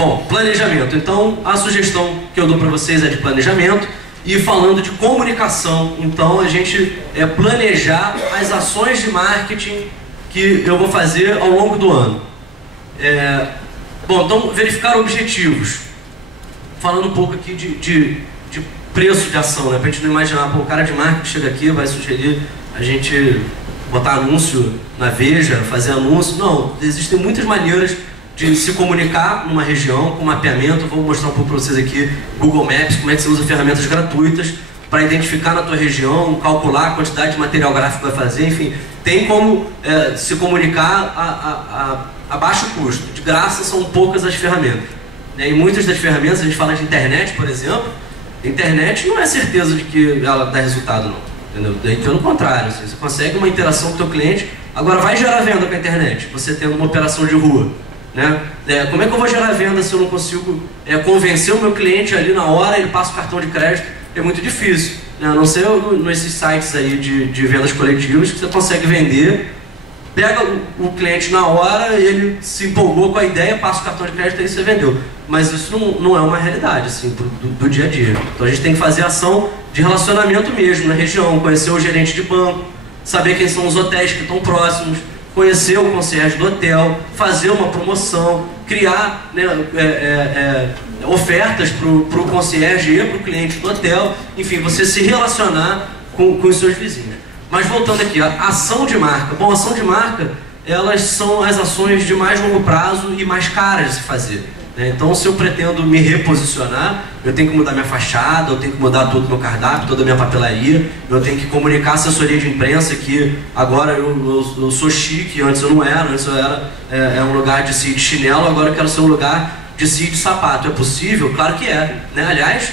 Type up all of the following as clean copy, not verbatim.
Bom, planejamento. Então, a sugestão que eu dou para vocês é de planejamento. E falando de comunicação, então a gente planejar as ações de marketing que eu vou fazer ao longo do ano. Bom, então verificar objetivos. Falando um pouco aqui de preço de ação, né? Pra gente não imaginar, pô, o cara de marketing chega aqui, vai sugerir a gente botar anúncio na Veja, fazer anúncio. Não, existem muitas maneiras de se comunicar numa região com mapeamento. Vou mostrar um pouco para vocês aqui Google Maps, como é que você usa ferramentas gratuitas para identificar na tua região, calcular a quantidade de material gráfico que vai fazer, enfim, tem como se comunicar a baixo custo. De graça são poucas as ferramentas. E muitas das ferramentas, a gente fala de internet, por exemplo, a internet não é certeza de que ela dá resultado, não. Entendeu? Pelo contrário, assim, você consegue uma interação com o teu cliente. Agora vai gerar venda com a internet, você tendo uma operação de rua. Né? Como é que eu vou gerar venda se eu não consigo convencer o meu cliente ali na hora, ele passa o cartão de crédito? É muito difícil, né? A não ser nesses sites aí de vendas coletivas que você consegue vender, pega o cliente na hora, ele se empolgou com a ideia, passa o cartão de crédito e aí você vendeu. Mas isso não é uma realidade assim, do dia a dia. Então a gente tem que fazer ação de relacionamento mesmo na região, conhecer o gerente de banco, saber quem são os hotéis que estão próximos, conhecer o concierge do hotel, fazer uma promoção, criar, né, ofertas para o concierge e para o cliente do hotel, enfim, você se relacionar com os seus vizinhos. Mas voltando aqui, a ação de marca. Bom, a ação de marca, elas são as ações de mais longo prazo e mais caras de se fazer. Então, se eu pretendo me reposicionar, eu tenho que mudar minha fachada, eu tenho que mudar todo o meu cardápio, toda a minha papelaria, eu tenho que comunicar a assessoria de imprensa que agora eu sou chique, antes eu não era, antes eu era um lugar de si de chinelo, agora eu quero ser um lugar de si de sapato. É possível? Claro que é. Né? Aliás,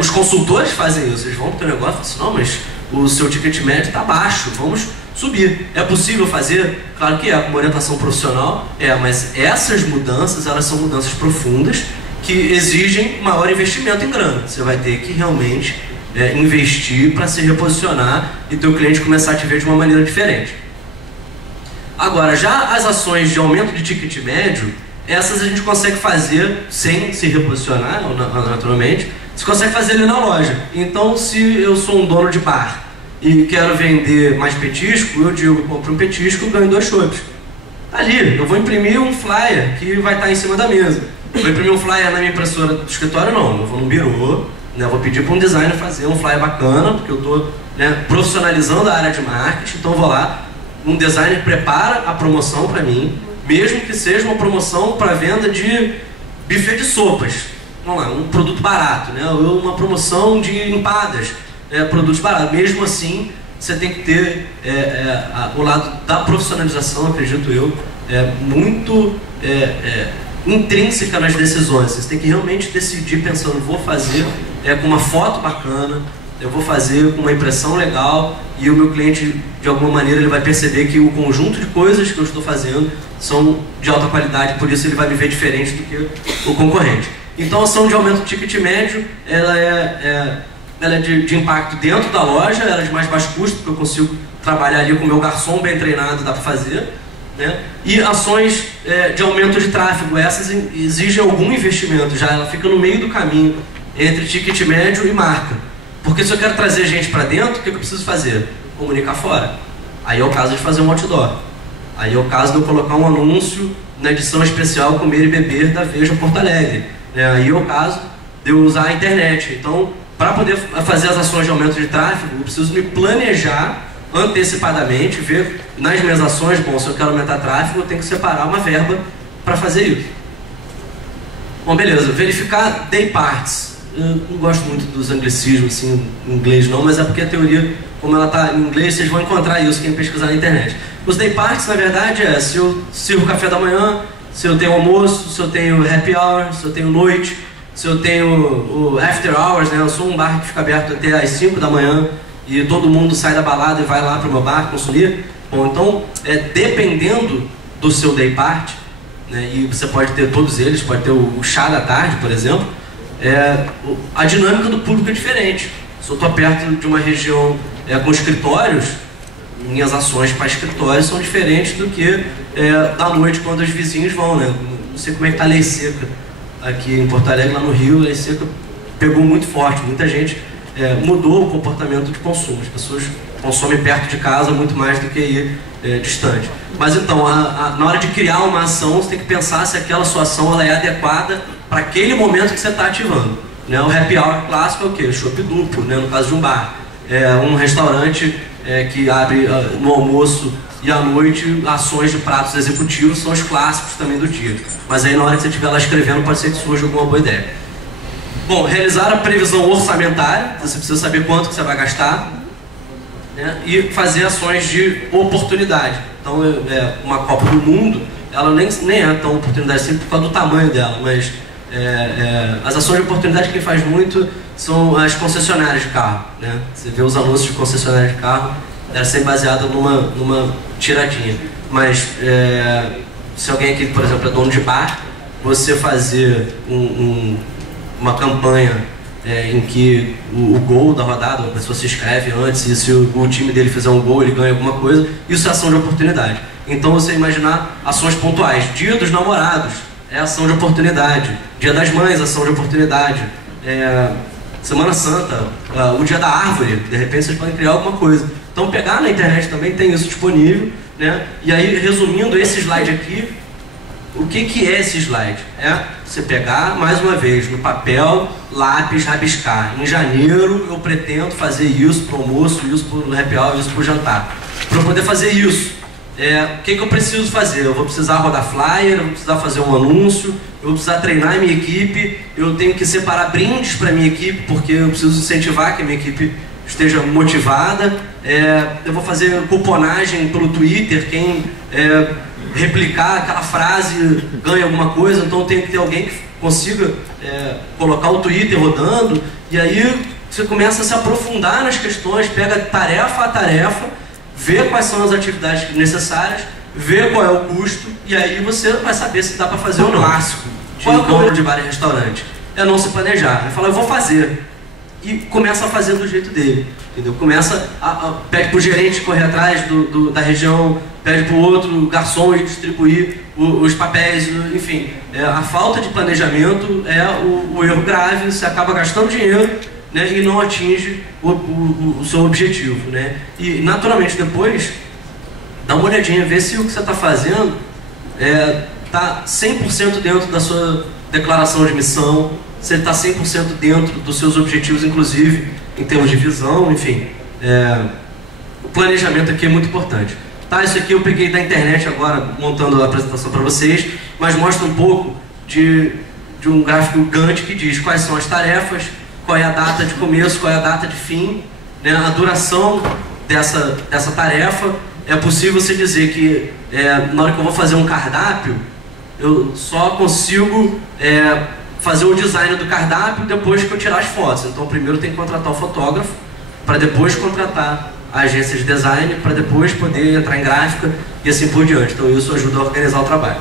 os consultores fazem isso, eles vão para o negócio e falam assim, não, mas o seu ticket médio está baixo, vamos subir. É possível fazer? Claro que é, com uma orientação profissional, mas essas mudanças, elas são mudanças profundas que exigem maior investimento em grana. Você vai ter que realmente investir para se reposicionar e teu cliente começar a te ver de uma maneira diferente. Agora, já as ações de aumento de ticket médio, essas a gente consegue fazer sem se reposicionar, naturalmente, você consegue fazer ali na loja. Então, se eu sou um dono de bar e quero vender mais petisco, eu digo, compro um petisco e ganho 2 chopps. Tá ali, eu vou imprimir um flyer que vai estar em cima da mesa. Vou imprimir um flyer na minha impressora do escritório? Não, eu vou no birô, né, vou pedir para um designer fazer um flyer bacana, porque eu estou profissionalizando a área de marketing, então eu vou lá, um designer prepara a promoção para mim, mesmo que seja uma promoção para venda de buffet de sopas. Vamos lá, um produto barato, né? Ou uma promoção de empadas, produtos baratos. Mesmo assim, você tem que ter o lado da profissionalização, acredito eu, muito intrínseca nas decisões. Você tem que realmente decidir pensando, vou fazer com uma foto bacana, eu vou fazer com uma impressão legal e o meu cliente, de alguma maneira, ele vai perceber que o conjunto de coisas que eu estou fazendo são de alta qualidade, por isso ele vai me ver diferente do que o concorrente. Então, a ação de aumento do ticket médio, ela é de impacto dentro da loja, ela é de mais baixo custo, porque eu consigo trabalhar ali com o meu garçom bem treinado, dá para fazer. Né? E ações de aumento de tráfego, essas exigem algum investimento, já ela fica no meio do caminho entre ticket médio e marca. Porque se eu quero trazer gente para dentro, o que eu preciso fazer? Comunicar fora. Aí é o caso de fazer um outdoor. Aí é o caso de eu colocar um anúncio na edição especial Comer e Beber da Veja Porto Alegre. Aí é o caso de eu usar a internet. Então, para poder fazer as ações de aumento de tráfego, eu preciso me planejar antecipadamente, ver nas minhas ações, bom, se eu quero aumentar tráfego, eu tenho que separar uma verba para fazer isso. Bom, beleza, verificar day parts. Eu não gosto muito dos anglicismos assim, em inglês não, mas é porque a teoria, como ela está em inglês, vocês vão encontrar isso, quem pesquisar na internet. Os day parts, na verdade, se eu sirvo café da manhã, se eu tenho almoço, se eu tenho happy hour, se eu tenho noite, se eu tenho o after hours, né? Eu sou um bar que fica aberto até às 5 da manhã e todo mundo sai da balada e vai lá para o meu bar consumir. Bom, então, dependendo do seu day part, né, e você pode ter todos eles, pode ter o chá da tarde, por exemplo, a dinâmica do público é diferente. Se eu estou perto de uma região com escritórios, minhas ações para escritórios são diferentes do que da noite quando os vizinhos vão, né? Não sei como é que está a lei seca aqui em Porto Alegre, lá no Rio, a lei seca pegou muito forte, muita gente mudou o comportamento de consumo, as pessoas consomem perto de casa muito mais do que ir distante. Mas então, na hora de criar uma ação, você tem que pensar se aquela sua ação ela é adequada para aquele momento que você está ativando. Né? O happy hour clássico é o quê? Chopp duplo, né? No caso de um bar. Um restaurante que abre no almoço e à noite, ações de pratos executivos são os clássicos também do dia. Mas aí na hora que você estiver lá escrevendo, pode ser que surja alguma boa ideia. Bom, realizar a previsão orçamentária, você precisa saber quanto que você vai gastar, né? E fazer ações de oportunidade. Então, uma Copa do Mundo, ela nem é tão oportunidade assim por causa do tamanho dela, mas as ações de oportunidade quem faz muito são as concessionárias de carro, né? Você vê os anúncios de concessionárias de carro, ela é sempre baseada numa tiradinha. Mas se alguém aqui, por exemplo, é dono de bar, você fazer uma campanha em que o gol da rodada, a pessoa se inscreve antes e se o time dele fizer um gol, ele ganha alguma coisa, isso é ação de oportunidade. Então você imaginar ações pontuais. Dia dos namorados é ação de oportunidade. Dia das mães, ação de oportunidade. Semana Santa, o dia da árvore, de repente vocês podem criar alguma coisa. Então pegar na internet também tem isso disponível, né? E aí, resumindo esse slide aqui, o que é esse slide? É você pegar, mais uma vez, no papel, lápis, rabiscar. Em janeiro eu pretendo fazer isso para o almoço, isso para o happy hour, isso para o jantar. Para eu poder fazer isso, o que eu preciso fazer? Eu vou precisar rodar flyer, eu vou precisar fazer um anúncio, eu vou precisar treinar a minha equipe, eu tenho que separar brindes para a minha equipe, porque eu preciso incentivar que a minha equipe esteja motivada. Eu vou fazer cuponagem pelo Twitter, quem replicar aquela frase ganha alguma coisa, então tem que ter alguém que consiga colocar o Twitter rodando, e aí você começa a se aprofundar nas questões, pega tarefa a tarefa, vê quais são as atividades necessárias, vê qual é o custo, e aí você vai saber se dá para fazer ou não. Clássico de dono de bar e restaurante é não se planejar, é falar, eu vou fazer, e começa a fazer do jeito dele, entendeu? Começa pede pro gerente correr atrás da região, pede pro outro garçom e distribuir os papéis, enfim. A falta de planejamento é o erro grave, você acaba gastando dinheiro, né, e não atinge o seu objetivo, né? E naturalmente depois, dá uma olhadinha, vê se o que você está fazendo está 100% dentro da sua declaração de missão, você está 100% dentro dos seus objetivos, inclusive em termos de visão, enfim. O planejamento aqui é muito importante. Tá, isso aqui eu peguei da internet agora, montando a apresentação para vocês, mas mostra um pouco de um gráfico Gantt que diz quais são as tarefas, qual é a data de começo, qual é a data de fim, né, a duração dessa tarefa. É possível você dizer que na hora que eu vou fazer um cardápio, eu só consigo fazer o design do cardápio depois que eu tirar as fotos. Então primeiro tem que contratar o fotógrafo, para depois contratar a agência de design, para depois poder entrar em gráfica e assim por diante. Então isso ajuda a organizar o trabalho.